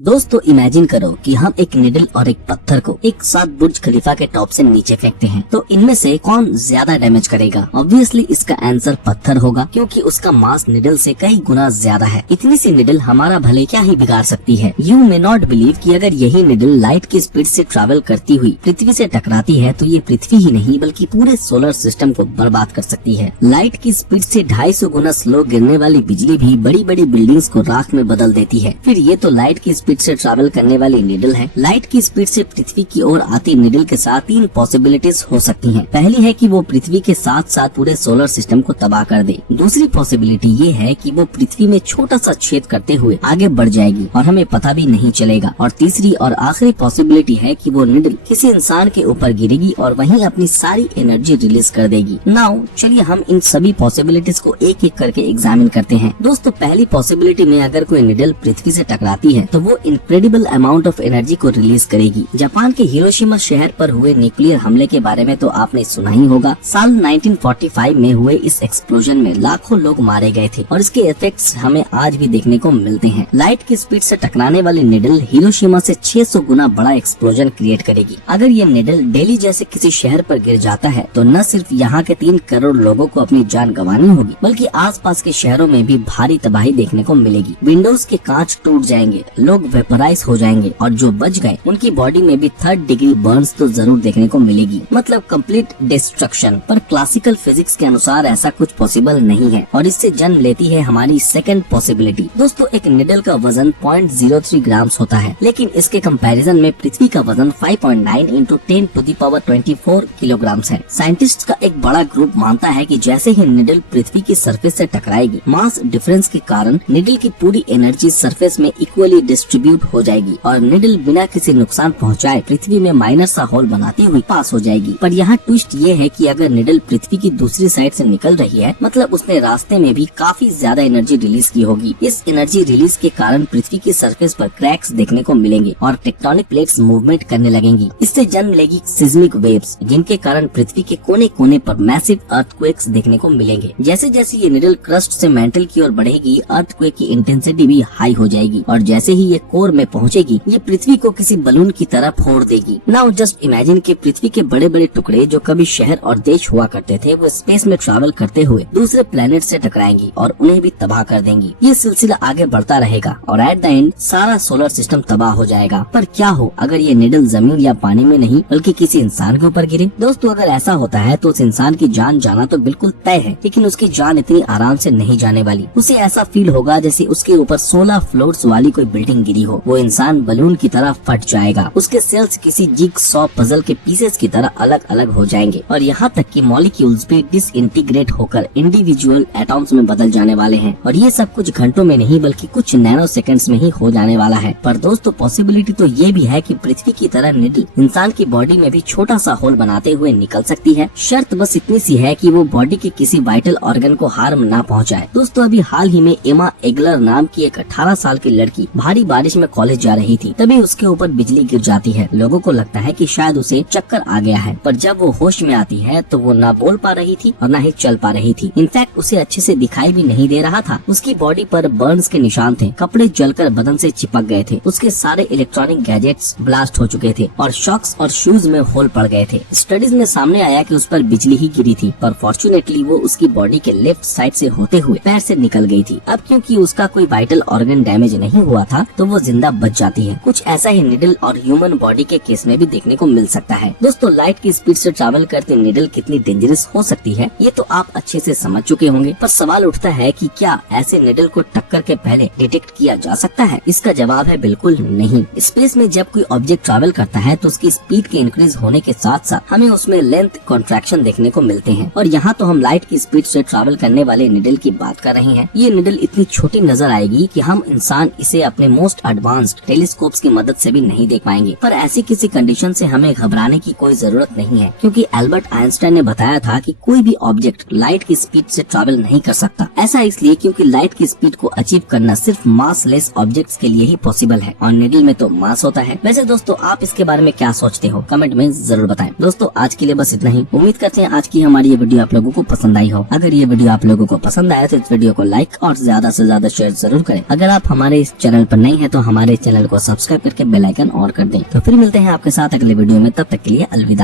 दोस्तों इमेजिन करो कि हम एक निडल और एक पत्थर को एक साथ बुर्ज खलीफा के टॉप से नीचे फेंकते हैं, तो इनमें से कौन ज्यादा डैमेज करेगा? ऑब्वियसली इसका आंसर पत्थर होगा, क्योंकि उसका मास निडल से कई गुना ज्यादा है। इतनी सी निडल हमारा भले क्या ही बिगाड़ सकती है। यू मे नॉट बिलीव कि अगर यही निडल लाइट की स्पीड से ट्रैवल करती हुई पृथ्वी से टकराती है तो ये पृथ्वी ही नहीं बल्कि पूरे सोलर सिस्टम को बर्बाद कर सकती है। लाइट की स्पीड से 250 गुना स्लो गिरने वाली बिजली भी बड़ी बड़ी बिल्डिंग्स को राख में बदल देती है। फिर ये तो लाइट की स्पीड से ट्रैवल करने वाली निडल है। लाइट की स्पीड से पृथ्वी की ओर आती निडल के साथ 3 पॉसिबिलिटीज हो सकती हैं। पहली है कि वो पृथ्वी के साथ साथ पूरे सोलर सिस्टम को तबाह कर दे। दूसरी पॉसिबिलिटी ये है कि वो पृथ्वी में छोटा सा छेद करते हुए आगे बढ़ जाएगी और हमें पता भी नहीं चलेगा। और तीसरी और आखिरी पॉसिबिलिटी है कि वो निडल किसी इंसान के ऊपर गिरेगी और वहीं अपनी सारी एनर्जी रिलीज कर देगी। नाउ चलिए हम इन सभी पॉसिबिलिटीज को एक एक करके एग्जामिन करते हैं। दोस्तों पहली पॉसिबिलिटी में अगर कोई निडल पृथ्वी से टकराती है तो वो इनक्रेडिबल अमाउंट ऑफ एनर्जी को रिलीज करेगी। जापान के हिरोशिमा शहर पर हुए न्यूक्लियर हमले के बारे में तो आपने सुना ही होगा। साल 1945 में हुए इस एक्सप्लोजन में लाखों लोग मारे गए थे और इसके इफेक्ट्स हमें आज भी देखने को मिलते हैं। लाइट की स्पीड से टकराने वाली निडल हिरोशिमा से 600 गुना बड़ा एक्सप्लोजन क्रिएट करेगी। अगर ये निडल दिल्ली जैसे किसी शहर पर गिर जाता है तो न सिर्फ यहाँ के 3 करोड़ लोगों को अपनी जान गंवानी होगी, बल्कि आसपास के शहरों में भी भारी तबाही देखने को मिलेगी। विंडोज के कांच टूट जाएंगे, लोग वेपराइज हो जाएंगे और जो बच गए उनकी बॉडी में भी 3rd डिग्री बर्न्स तो जरूर देखने को मिलेगी, मतलब कंप्लीट डिस्ट्रक्शन। पर क्लासिकल फिजिक्स के अनुसार ऐसा कुछ पॉसिबल नहीं है और इससे जन्म लेती है हमारी सेकंड पॉसिबिलिटी। दोस्तों एक निडल का वजन 0.03 ग्राम्स होता है, लेकिन इसके कंपैरिजन में पृथ्वी का वजन 5.9 इंटू 10⁻24 किलोग्राम्स है। साइंटिस्ट का एक बड़ा ग्रुप मानता है कि जैसे ही निडल पृथ्वी की सरफेस से टकराएगी, मास डिफरेंस के कारण निडल की पूरी एनर्जी सरफेस में इक्वली डिस्ट्रीब्यूट हो जाएगी और निडल बिना किसी नुकसान पहुंचाए पृथ्वी में माइनर सा होल बनाती हुई पास हो जाएगी। पर यहाँ ट्विस्ट ये है कि अगर निडल पृथ्वी की दूसरी साइड से निकल रही है, मतलब उसने रास्ते में भी काफी ज्यादा एनर्जी रिलीज की होगी। इस एनर्जी रिलीज के कारण पृथ्वी की सरफेस पर क्रैक्स देखने को मिलेंगे और टेक्टोनिक प्लेट्स मूवमेंट करने लगेंगी। इससे जन्म लेगी सिस्मिक वेव्स, जिनके कारण पृथ्वी के कोने कोने पर मैसिव अर्थक्वेक्स देखने को मिलेंगे। जैसे जैसे ये निडल क्रस्ट से मेंटल की ओर बढ़ेगी, अर्थक्वेक की इंटेंसिटी भी हाई हो जाएगी और जैसे ही ये कोर में पहुंचेगी, ये पृथ्वी को किसी बलून की तरह फोड़ देगी। नाउ जस्ट इमेजिन कि पृथ्वी के बड़े बड़े टुकड़े जो कभी शहर और देश हुआ करते थे, वो स्पेस में ट्रैवल करते हुए दूसरे प्लेनेट से टकराएंगी और उन्हें भी तबाह कर देंगी। ये सिलसिला आगे बढ़ता रहेगा और एट द एंड सारा सोलर सिस्टम तबाह हो जाएगा। पर क्या हो अगर ये निडल जमीन या पानी में नहीं बल्कि किसी इंसान के ऊपर गिरे? दोस्तों अगर ऐसा होता है तो उस इंसान की जान जाना तो बिल्कुल तय है, लेकिन उसकी जान इतनी आराम से नहीं जाने वाली। उसे ऐसा फील होगा जैसे उसके ऊपर 16 फ्लोर्स वाली कोई बिल्डिंग गिरी हो। वो इंसान बलून की तरह फट जाएगा, उसके सेल्स किसी जिगसॉ पजल के पीसेस की तरह अलग अलग हो जाएंगे और यहाँ तक कि मॉलिक्यूल्स भी डिसइंटीग्रेट होकर इंडिविजुअल एटॉम्स में बदल जाने वाले हैं। और ये सब कुछ घंटों में नहीं बल्कि कुछ नैनो सेकंड्स में ही हो जाने वाला है। पर दोस्तों पॉसिबिलिटी तो ये भी है कि पृथ्वी की तरह निडल इंसान की बॉडी में भी छोटा सा होल बनाते हुए निकल सकती है। शर्त बस इतनी सी है कि वो बॉडी के किसी वाइटल ऑर्गन को हार्म ना पहुंचाए। दोस्तों अभी हाल ही में एमा एगलर नाम की एक 18 साल की लड़की भारी बारिश में कॉलेज जा रही थी, तभी उसके ऊपर बिजली गिर जाती है। लोगों को लगता है कि शायद उसे चक्कर आ गया है, पर जब वो होश में आती है तो वो ना बोल पा रही थी और ना ही चल पा रही थी। इनफैक्ट उसे अच्छे से दिखाई भी नहीं दे रहा था। उसकी बॉडी पर बर्न्स के निशान थे, कपड़े जलकर बदन से चिपक गए थे, उसके सारे इलेक्ट्रॉनिक गैजेट्स ब्लास्ट हो चुके थे और शॉक्स और शूज में होल पड़ गए थे। स्टडीज में सामने आया कि उस पर बिजली ही गिरी थी, पर फॉर्चुनेटली वो उसकी बॉडी के लेफ्ट साइड से होते हुए पैर से निकल गई थी। अब क्योंकि उसका कोई वाइटल ऑर्गन डैमेज नहीं हुआ था तो वो जिंदा बच जाती है। कुछ ऐसा ही निडल और ह्यूमन बॉडी के केस में भी देखने को मिल सकता है। दोस्तों लाइट की स्पीड से ट्रैवल करती निडल कितनी डेंजरस हो सकती है ये तो आप अच्छे से समझ चुके होंगे, पर सवाल उठता है कि क्या ऐसे निडल को टक्कर के पहले डिटेक्ट किया जा सकता है? इसका जवाब है बिल्कुल नहीं। स्पेस में जब कोई ऑब्जेक्ट ट्रैवल करता है तो उसकी स्पीड के इंक्रीज होने के साथ साथ हमें उसमें लेंथ कॉन्ट्रैक्शन देखने को मिलते हैं और यहाँ तो हम लाइट की स्पीड से ट्रैवल करने वाले निडल की बात कर रहे हैं। ये निडल इतनी छोटी नजर आएगी कि हम इंसान इसे अपने मोस्ट एडवांस्ड टेलीस्कोप्स की मदद से भी नहीं देख पाएंगे। पर ऐसी किसी कंडीशन से हमें घबराने की कोई जरूरत नहीं है, क्योंकि एल्बर्ट आइंस्टाइन ने बताया था कि कोई भी ऑब्जेक्ट लाइट की स्पीड से ट्रैवल नहीं कर सकता। ऐसा इसलिए क्योंकि लाइट की स्पीड को अचीव करना सिर्फ मासलेस ऑब्जेक्ट्स के लिए ही पॉसिबल है और निडल में तो मास होता है। वैसे दोस्तों आप इसके बारे में क्या सोचते हो कमेंट में जरूर बताएं। दोस्तों आज के लिए बस इतना ही। उम्मीद करते हैं आज की हमारी ये वीडियो आप लोगों को पसंद आई हो। अगर ये वीडियो आप लोगों को पसंद आया तो इस वीडियो को लाइक और ज्यादा से ज्यादा शेयर जरूर करें। अगर आप हमारे इस चैनल पर नए हैं हैं तो हमारे चैनल को सब्सक्राइब करके बेल आइकन ऑन कर दें। तो फिर मिलते हैं आपके साथ अगले वीडियो में, तब तक के लिए अलविदा।